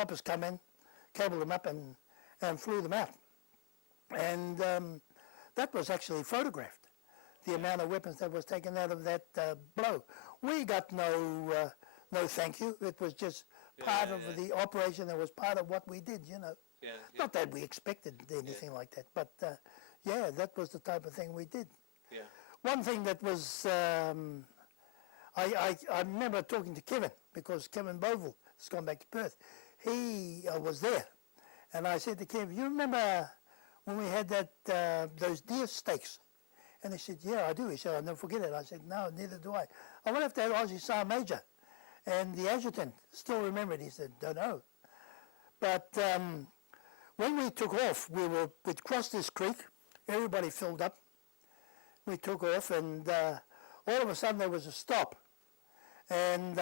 choppers come in, cabled them up and flew them out. And that was actually photographed, the amount of weapons that was taken out of that blow. We got no thank you. It was just part of the operation. It was part of what we did, you know. Not that we expected anything like that, but that was the type of thing we did. One thing that was, I remember talking to Kevin, because Kevin Boville has gone back to Perth. He was there, and I said to Kevin, you remember when we had those deer steaks? And he said, yeah, I do. He said, I'll never forget it. I said, no, neither do I. I went up to Aussie Sergeant Major, and the adjutant still remembered. He said, don't know. But when we took off, we'd crossed this creek. Everybody filled up. We took off, and all of a sudden there was a stop. And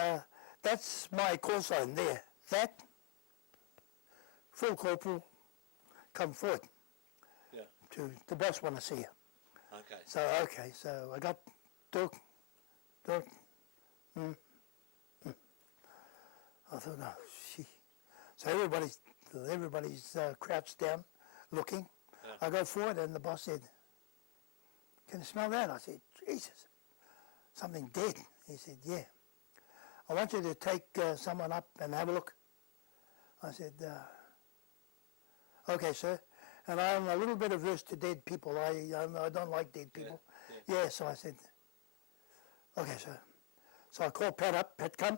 that's my call sign there. That, full corporal, come forward. To the boss want to see you. So I got Dirk. I thought, oh, gee. So everybody's crouched down, looking. I go forward, and the boss said, can you smell that? I said, Jesus, something dead. He said, yeah. I want you to take someone up and have a look. I said, okay, sir. And I'm a little bit averse to dead people. I don't like dead people. So I said, okay, sir. So I called Pat up. Pat, come.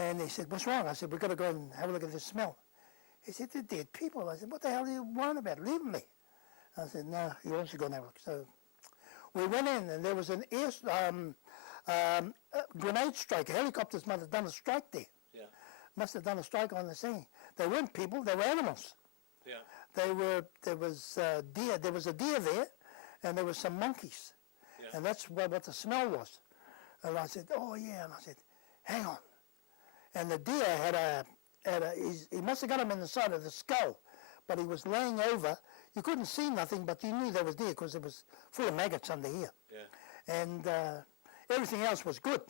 And he said, what's wrong? I said, we've got to go and have a look at the smell. He said, they're dead people. I said, what the hell are you worrying about? Leave me. I said, no, you also go and have a look. So we went in, and there was an grenade strike. Helicopters must have done a strike there. Must have done a strike on the scene. They weren't people, they were animals. There was deer. There was a deer there, and there was some monkeys. And that's what the smell was. And I said, oh yeah. And I said, hang on. And the deer he must have got him in the side of the skull, but he was laying over. You couldn't see nothing, but you knew there was deer because it was full of maggots under here. And everything else was good.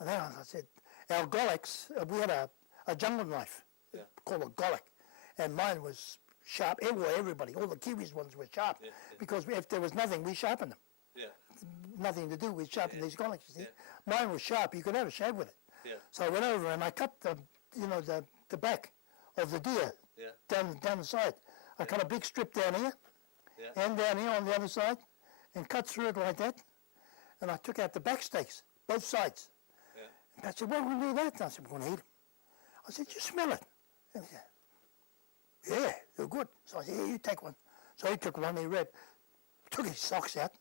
And then I said, our Golics, we had a jungle knife called a Golic, and mine was sharp. Everybody, all the Kiwis ones were sharp, because if there was nothing, we sharpened them. Nothing to do, we sharpened these Golics. You see? Mine was sharp. You could have a shave with it. So I went over and I cut the back of the deer down the side. I cut a big strip down here and down here on the other side, and cut through it like that. And I took out the back steaks, both sides. And Pat said, "What are we going to do with that?" And I said, "We're going to eat them." I said, "You smell it." And he said, "Yeah, they're good." So I said, "Yeah, you take one." So he took one. He took his socks out,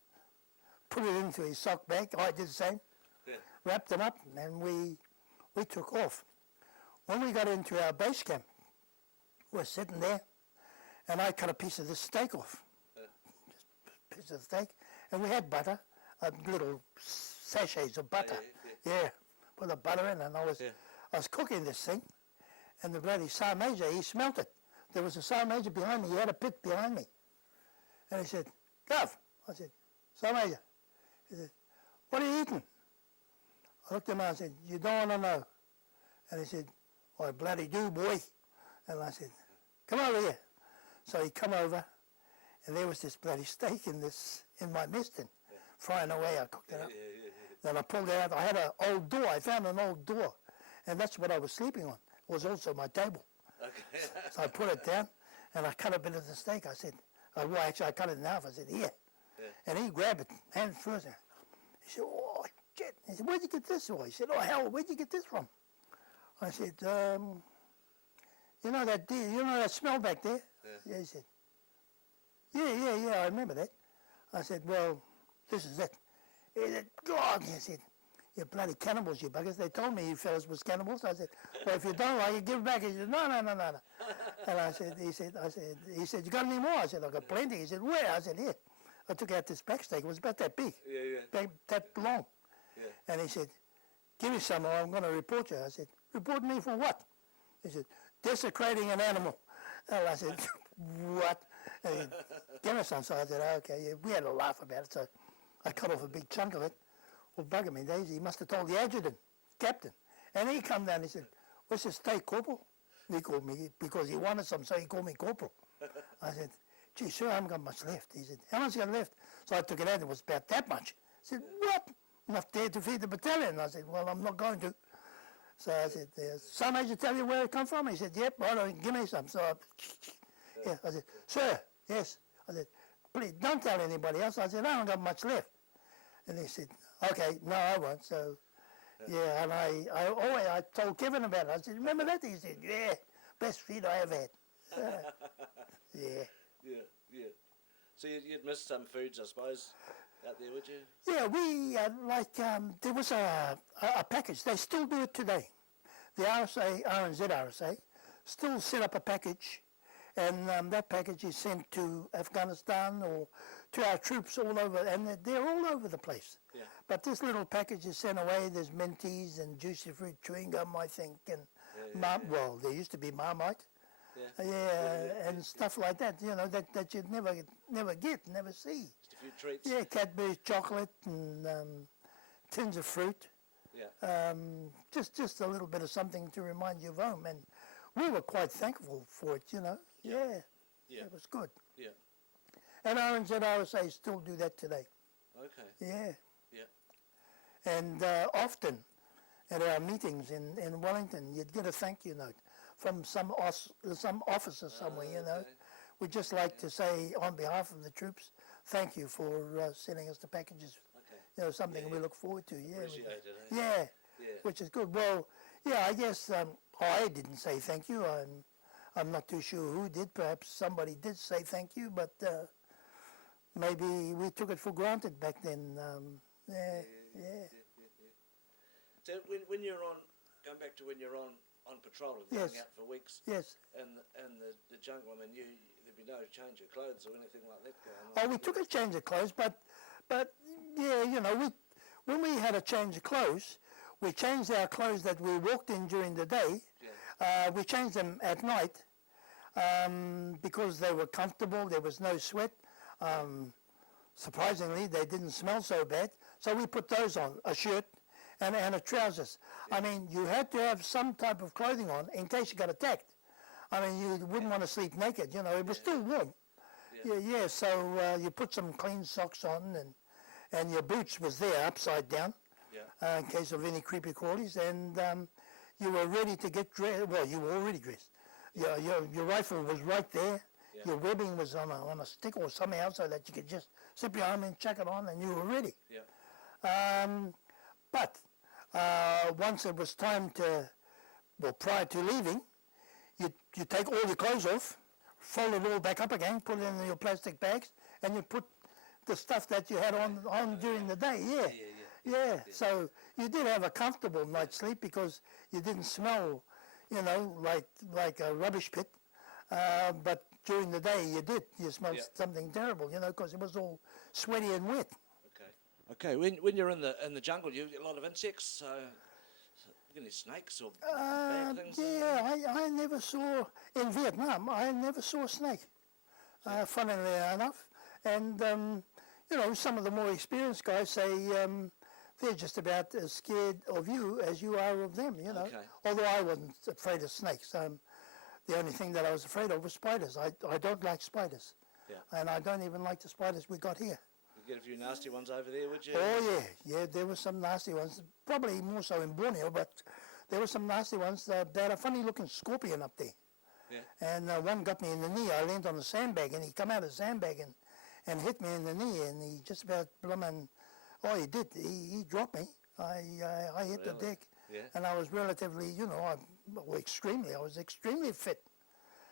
put it into his sock bag. I did the same. Wrapped them up, and we took off. When we got into our base camp, we're sitting there, and I cut a piece of this steak off. Just a piece of steak. And we had butter, little sachets of butter. Put the butter in, and I was cooking this thing, and the bloody Sergeant Major, he smelt it. There was a Sergeant Major behind me. He had a pit behind me. And he said, "Gov." I said, "Sergeant Major." He said, "What are you eating?" I looked at him and I said, "You don't want to know." And he said, "I bloody do, boy." And I said, "Come over here." So he come over, and there was this bloody steak in my mess tin, frying away. I cooked it up. Then I pulled it out. I had an old door. I found an old door, and that's what I was sleeping on. It was also my table. So I put it down, and I cut a bit of the steak. I said, actually I cut it in half. I said, "Here." And he grabbed it, hand first. He said, "Oh, shit." He said, "Where'd you get this from?" He said, "Oh, hell, where'd you get this from?" I said, "You know that smell back there?" He said, yeah, I remember that. I said, "Well, this is it." He said, "God," he said, "You bloody cannibals, you buggers. They told me you fellas was cannibals." I said, "Well, if you don't like it, give it back." He said, No. And I said, he said, "You got any more?" I said, "I got plenty." He said, "Where?" I said, "Here." I took out this back steak. It was about that big, that long. And he said, "Give me some or I'm going to report you." I said, "Report me for what?" He said, "Desecrating an animal." And I said, "What?" And he said, "Give me some." So I said, "Okay." Yeah. We had a laugh about it. So I cut off a big chunk of it. Well, bugger me daisy, he must have told the adjutant, captain. And he come down and he said, What's this, State Corporal? He called me, because he wanted some, so he called me Corporal. I said, gee, sir, I haven't got much left. He said, how much you got left? So I took it out, it was about that much. I said, what? Enough there to feed the battalion. I said, well, I'm not going to. So I said, some agent tell you where it come from? He said, yep, all right, give me some. So I said, sir, yes. I said, please, don't tell anybody else. I said, I haven't got much left. And he said, okay, no, I won't. So, yeah, and I told Kevin about it. I said, remember that? He said, yeah, best feed I ever had. Yeah. Yeah. So you'd miss some foods, I suppose, out there, would you? Yeah, we, there was a package. They still do it today. The RSA, RNZ RSA, still set up a package, and that package is sent to Afghanistan or to our troops all over, and they're all over the place. Yeah. But this little package is sent away. There's Menties and juicy fruit chewing gum, I think, and well, there used to be Marmite. And stuff like that, you know, that you'd never get, never see. Just a few treats. Yeah, Cadbury chocolate and tins of fruit. Yeah. Just a little bit of something to remind you of home, and we were quite thankful for it, you know. Yeah. It was good. Yeah. And RNZ RSA still do that today. Okay. Yeah. Yeah. And often at our meetings in Wellington, you'd get a thank you note from some officer somewhere, you know. Okay. We'd just like to say, on behalf of the troops, thank you for sending us the packages. Okay. You know, something we look forward to. Yeah. Appreciate it, eh? Yeah. Yeah. Which is good. Well, yeah, I guess I didn't say thank you. I'm not too sure who did. Perhaps somebody did say thank you, but maybe we took it for granted back then. Yeah. So when you're on, going back to when you're on patrol and Yes. going out for weeks, Yes. and the jungle, I mean, there'd be no change of clothes or anything like that going on. Oh, we took a change of clothes, but yeah, you know, when we had a change of clothes, we changed our clothes that we walked in during the day. Yeah. We changed them at night because they were comfortable. There was no sweat. Surprisingly, they didn't smell so bad. So we put those on, a shirt and a trousers. I mean, you had to have some type of clothing on in case you got attacked. I mean, you wouldn't want to sleep naked, you know, it was still warm. Yeah, so you put some clean socks on, and your boots was there upside down in case of any creepy crawlies, and you were ready to get dressed. Well, you were already dressed. Your rifle was right there. Your webbing was on a stick or somehow so that you could just slip your arm in, chuck it on, and you were ready. But once it was time to, well, prior to leaving, you take all your clothes off, fold it all back up again, put it in your plastic bags, and you put the stuff that you had on during the day. Yeah. So you did have a comfortable night's sleep because you didn't smell, you know, like a rubbish pit. But during the day you did. You smelled something terrible, you know, because it was all sweaty and wet. Okay. When you're in the jungle, you get a lot of insects. You get any snakes or bad things? Yeah, I never saw, in Vietnam, I never saw a snake, funnily enough. And, you know, some of the more experienced guys say they're just about as scared of you as you are of them, you know. Okay. Although I wasn't afraid of snakes. The only thing that I was afraid of was spiders. I don't like spiders. And I don't even like the spiders we got here. You get a few nasty ones over there, would you? Oh, yeah, there were some nasty ones, probably more so in Borneo, but there were some nasty ones. They had a funny-looking scorpion up there. And one got me in the knee. I leaned on a sandbag, and he come out of the sandbag and hit me in the knee, and he just about, he did. He dropped me. I hit the deck, and I was relatively, you know, I was extremely fit.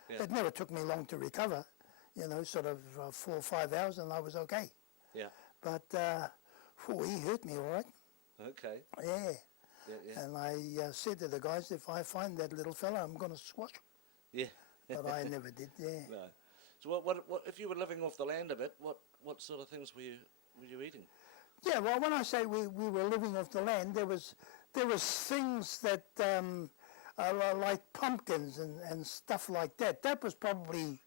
It never took me long to recover, you know, sort of 4 or 5 hours, and I was okay. But he hurt me, all right. Okay. Yeah. And I said to the guys, if I find that little fella, I'm going to squash him. But I never did. No. So what if you were living off the land a bit? What sort of things were you eating? Yeah. Well, when I say we were living off the land, there was things that like pumpkins and stuff like that. That was probably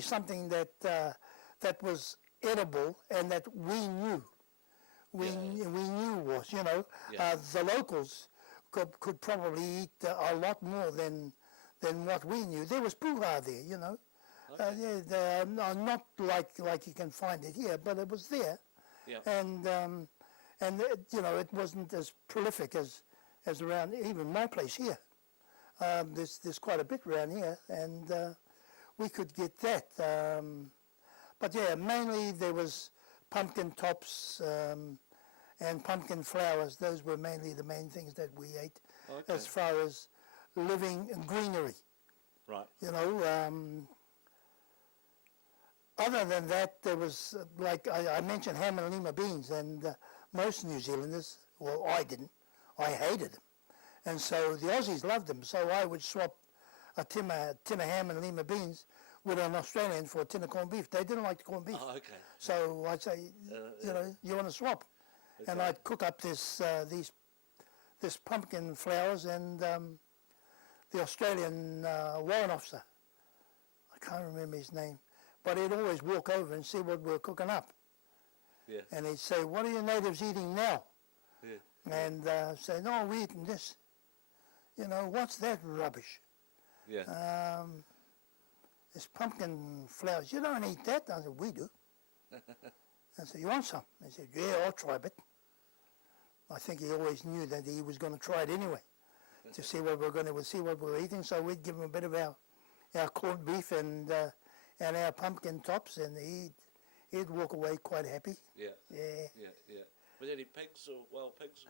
something that was edible and that we knew. We knew was, you know, the locals could probably eat a lot more than what we knew. There was puha there, you know. Okay. Not like you can find it here, but it was there. Yeah. And you know, it wasn't as prolific as around even my place here. There's quite a bit around here, and we could get that. But yeah, mainly there was pumpkin tops and pumpkin flowers. Those were mainly the main things that we ate, Okay. as far as living greenery. Right. You know, other than that, there was, like I mentioned, ham and lima beans, and most New Zealanders, well, I didn't, I hated them. And so the Aussies loved them, so I would swap a tin of ham and lima beans with an Australian for a tin of corned beef. They didn't like the corned beef. Oh, okay. So I'd say, you know, you want to swap? Okay. And I'd cook up this pumpkin flowers, and the Australian warrant officer, I can't remember his name, but he'd always walk over and see what we were cooking up. Yeah. And he'd say, "What are you natives eating now?" Yeah. And say, "No, we're eating this." You know, what's that rubbish? Yeah. This pumpkin flowers, you don't eat that. I said, "We do." I said, "You want some?" He said, "Yeah, I'll try a bit." I think he always knew that he was going to try it anyway, to see what see what we were eating. So we'd give him a bit of our corned beef and our pumpkin tops, and he'd walk away quite happy. Yeah. Yeah. Yeah. Yeah. Were there any pigs or wild pigs?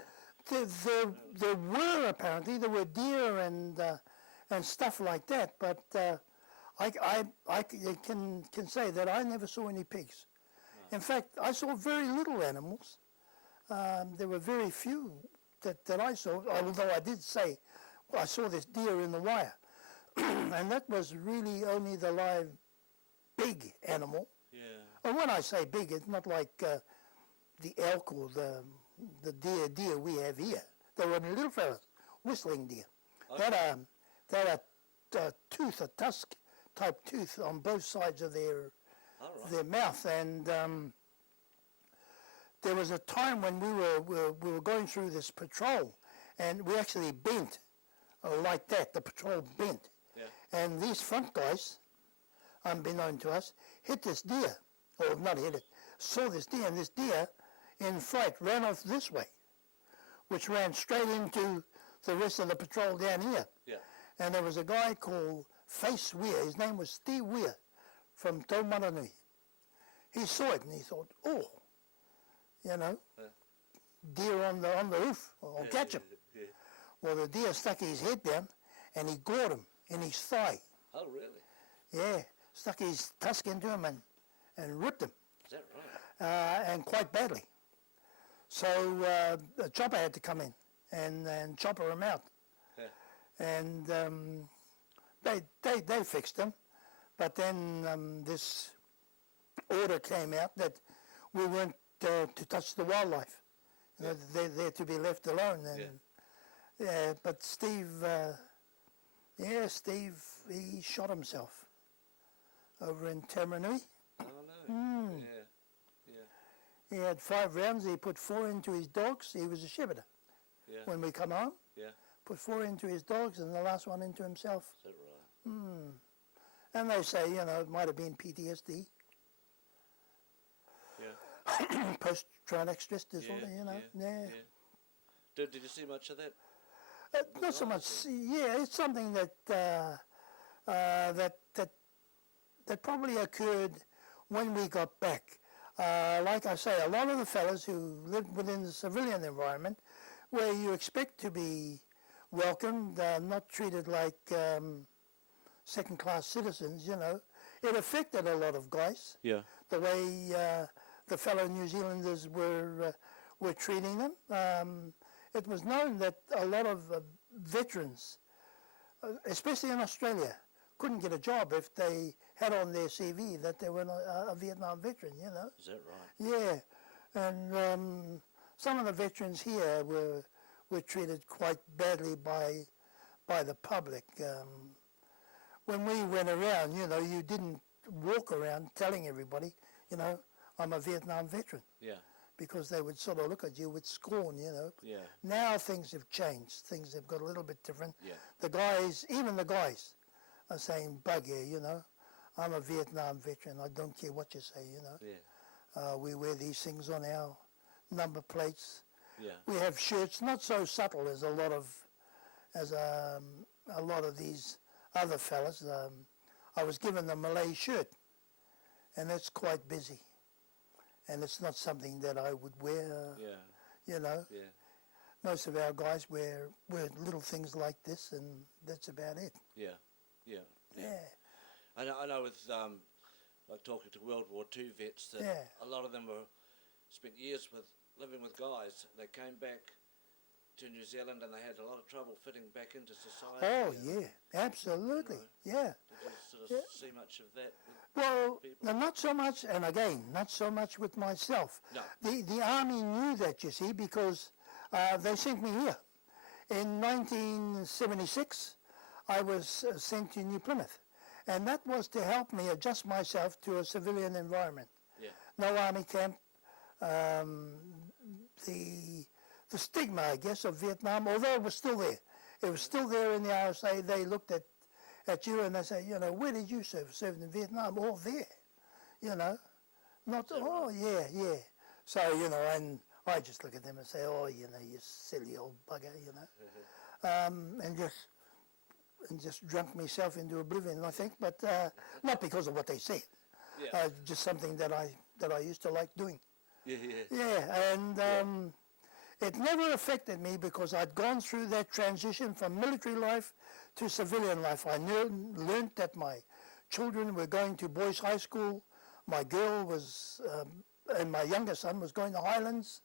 There were apparently deer and stuff like that, but I can say that I never saw any pigs. No. In fact, I saw very little animals. There were very few that I saw, although I did say I saw this deer in the wire, and that was really only the live big animal. Yeah. And when I say big, it's not like the elk or the deer we have here. They were little fellas, whistling deer. Okay. They had a tooth, a tusk type tooth on both sides of their mouth, and there was a time when we were going through this patrol, and we actually bent like that. The patrol bent, and these front guys, unbeknown to us, hit this deer, or not hit it, saw this deer, and this deer, in fright, ran off this way, which ran straight into the rest of the patrol down here. Yeah. And there was a guy called Face Weir. His name was Steve Weir from Taumaranui. He saw it and he thought, "Oh, you know, deer on the roof. I'll catch him." Yeah. Well, the deer stuck his head down and he gored him in his thigh. Oh, really? Yeah, stuck his tusk into him and ripped him. Is that right? And quite badly. So the chopper had to come in and chopper him out. Yeah. And they fixed him, but then this order came out that we weren't to touch the wildlife. You know, they're to be left alone. And, yeah, but Steve, he shot himself over in Taumaranui. Oh, no. Yeah. He had 5 rounds. He put 4 into his dogs. He was a shepherd. Yeah. When we come home, put 4 into his dogs and the last one into himself. Is that right? And they say, you know, it might have been PTSD. Yeah. Post-traumatic stress disorder, you know. Yeah. Did you see much of that? Not so much. Yeah, it's something that that probably occurred when we got back. Like I say, a lot of the fellas who lived within the civilian environment, where you expect to be welcomed, not treated like second-class citizens, you know, it affected a lot of guys. Yeah. The way the fellow New Zealanders were treating them. It was known that a lot of veterans, especially in Australia, couldn't get a job if they had on their CV that they were a Vietnam veteran, you know. Is that right? Yeah, and some of the veterans here were treated quite badly by the public. When we went around, you know, you didn't walk around telling everybody, you know, I'm a Vietnam veteran. Yeah. because they would sort of look at you with scorn, you know. Yeah. Now things have changed. Things have got a little bit different. Yeah. The guys, even the guys, are saying, bugger, you know, I'm a Vietnam veteran. I don't care what you say, you know. Yeah. We wear these things on our number plates. Yeah. We have shirts, not so subtle as a lot of these other fellas. I was given a Malay shirt, and it's quite busy. And it's not something that I would wear, you know. Yeah. Most of our guys wear little things like this, and that's about it. Yeah. Yeah. Yeah. I know with like talking to World War II vets that a lot of them spent years living with guys. They came back to New Zealand and they had a lot of trouble fitting back into society. Oh, yeah, absolutely, yeah. Did you sort of see much of that? Well, people? not so much, and again, not so much with myself. No. The Army knew that, you see, because they sent me here. In 1976, I was sent to New Plymouth, and that was to help me adjust myself to a civilian environment. Yeah. No army camp. The stigma, I guess, of Vietnam, although it was still there. It was still there in the RSA. They looked at you and they say, you know, where did you serve? Served in Vietnam? Oh, there. You know, not, oh, yeah. So, you know, and I just look at them and say, oh, you know, you silly old bugger, you know, and just drunk myself into oblivion, I think, but not because of what they said. Yeah. Just something that I used to like doing. Yeah. Yeah, and it never affected me because I'd gone through that transition from military life to civilian life. I learned that my children were going to boys' high school. My girl was, and my younger son was going to Highlands.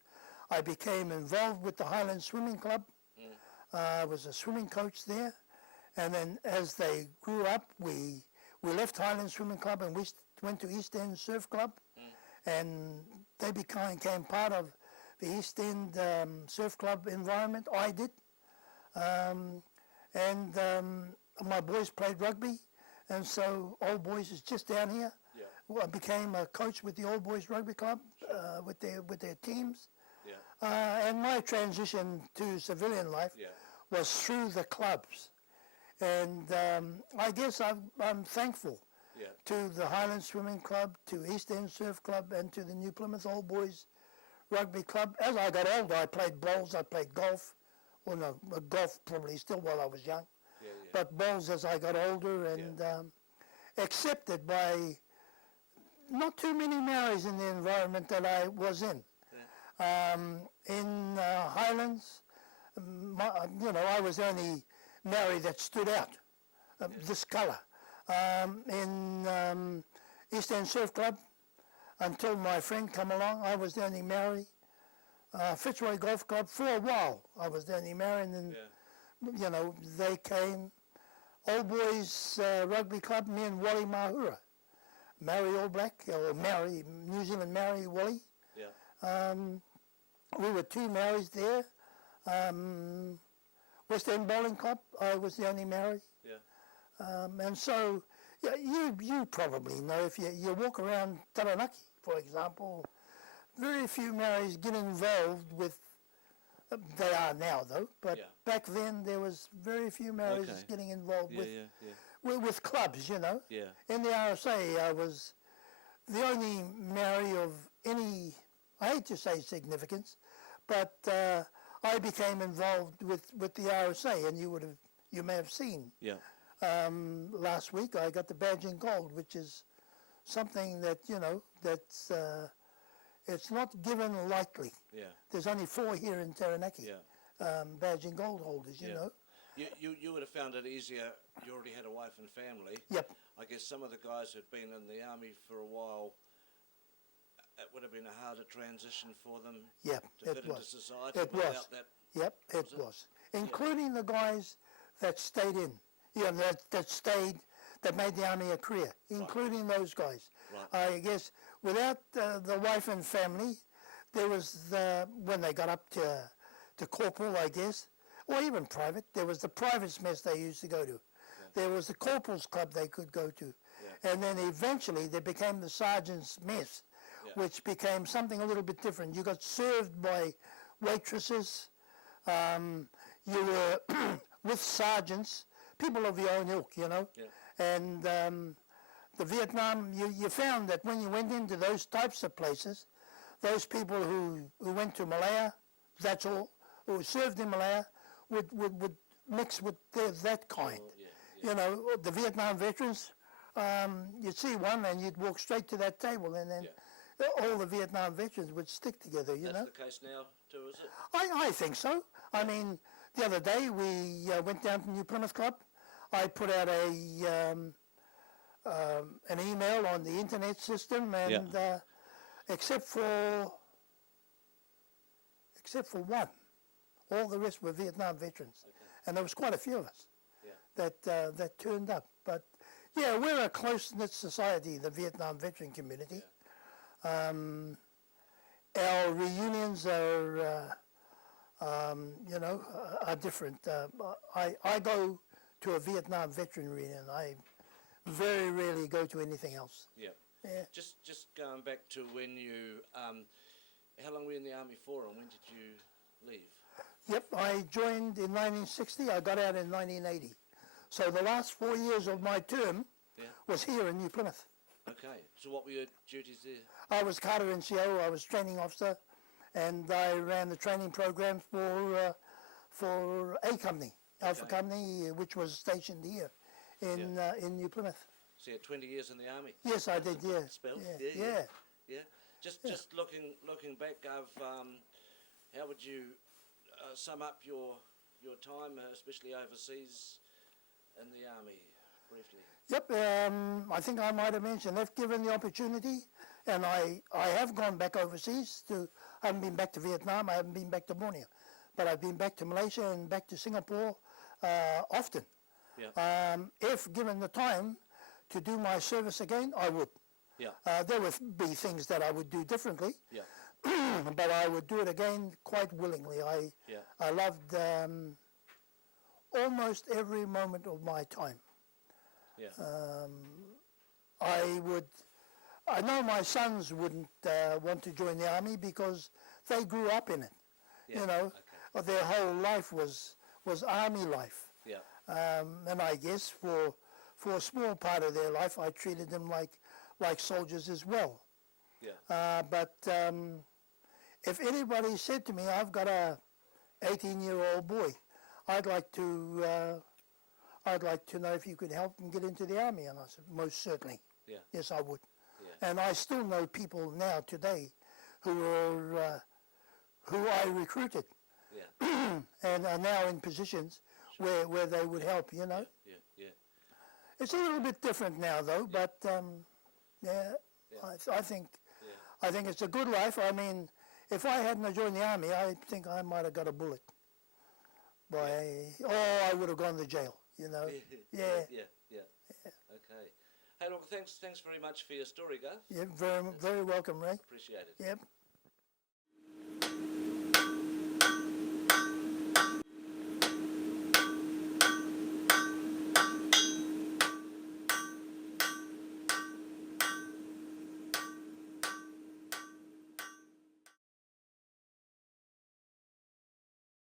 I became involved with the Highlands Swimming Club. I was a swimming coach there. And then as they grew up, we left Highlands Swimming Club and we went to East End Surf Club. And they became part of the East End Surf Club environment. I did. And my boys played rugby. And so Old Boys is just down here. Yeah. Well, I became a coach with the Old Boys Rugby Club with their teams. Yeah. And my transition to civilian life was through the clubs. And I guess I'm thankful to the Highland Swimming Club, to East End Surf Club, and to the New Plymouth Old Boys Rugby Club. As I got older, I played bowls, I played golf. Well, no, golf probably still while I was young. Yeah. But bowls as I got older, and accepted by not too many Maoris in the environment that I was in. Yeah. In Highlands, I was the only Maori that stood out, this colour. In East End Surf Club, until my friend come along, I was the only Maori. Fitzroy Golf Club, for a while, I was the only Maori, and then, you know, they came. Old Boys Rugby Club, me and Wally Mahura. Maori All Black, or Maori, New Zealand Maori Wally. Yeah. We were two Maoris there. West End Bowling Club, I was the only Maori. Yeah. And so, you probably know, if you walk around Taranaki, for example, very few Maoris get involved with, they are now though, but back then there was very few Maoris getting involved with clubs, you know. Yeah. In the RSA, I was the only Maori of any, I hate to say significance, but I became involved with the RSA, and you may have seen. Yeah. Last week I got the badge in gold, which is something that, you know, that's it's not given lightly. Yeah. There's only 4 here in Taranaki, badge in gold holders, you know. You would have found it easier. You already had a wife and family. Yep. I guess some of the guys who'd been in the army for a while, it would have been a harder transition for them Yeah, to it fit was. into society It without was. that. Yep, it was. Including the guys that stayed in, you know, that made the army a career, including those guys. Right. I guess without the wife and family, there was when they got up to corporal, I guess, or even private, there was the private's mess they used to go to. There was the corporal's club they could go to. And then eventually they became the sergeant's mess, which became something a little bit different. You got served by waitresses. You were with sergeants, people of your own ilk, you know. Yeah. And the Vietnam, you found that when you went into those types of places, those people who went to Malaya, that's all, who served in Malaya, would mix with that kind. Oh, yeah. You know, the Vietnam veterans, you'd see one and you'd walk straight to that table, and then all the Vietnam veterans would stick together, you know. That's the case now too, is it? I think so. I mean, the other day we went down to New Plymouth Club. I put out an email on the internet system, and except for one, all the rest were Vietnam veterans, and there was quite a few of us that turned up. But yeah, we're a close-knit society, the Vietnam veteran community. Our reunions are, you know, are different. I go to a Vietnam veteran reunion. I very rarely go to anything else. Yeah. Just going back to when you, how long were you in the army for, and when did you leave? Yep, I joined in 1960. I got out in 1980. So the last 4 years of my term was here in New Plymouth. Okay. So what were your duties there? I was Carter NCO. I was training officer, and I ran the training program for A Company, Alpha Company, which was stationed here in New Plymouth. So you had 20 years in the army. Yes, I did. Yeah. Spell. Yeah. Just looking back, how would you sum up your time, especially overseas in the army, briefly? Yep. I think I might have mentioned, if given the opportunity, and I have gone back overseas I haven't been back to Vietnam, I haven't been back to Borneo, but I've been back to Malaysia and back to Singapore often. Yeah. If given the time to do my service again, I would. Yeah. There would be things that I would do differently. Yeah. But I would do it again quite willingly. I loved almost every moment of my time. Yeah. I know my sons wouldn't want to join the army because they grew up in it. Yeah. You know, their whole life was army life. Yeah. And I guess for a small part of their life, I treated them like soldiers as well. Yeah. But if anybody said to me, I've got a 18-year-old boy, I'd like to know if you could help him get into the army. And I said, most certainly. Yeah. Yes, I would. Yeah. And I still know people now today who I recruited, and are now in positions where they would help. You know. Yeah. It's a little bit different now, though. But I think it's a good life. I mean, if I hadn't joined the army, I think I might have got a bullet. Or I would have gone to jail. You know. Yeah. Okay. Hey, look, thanks very much for your story, Garth. Yeah, very welcome, Ray. Appreciate it. Yep.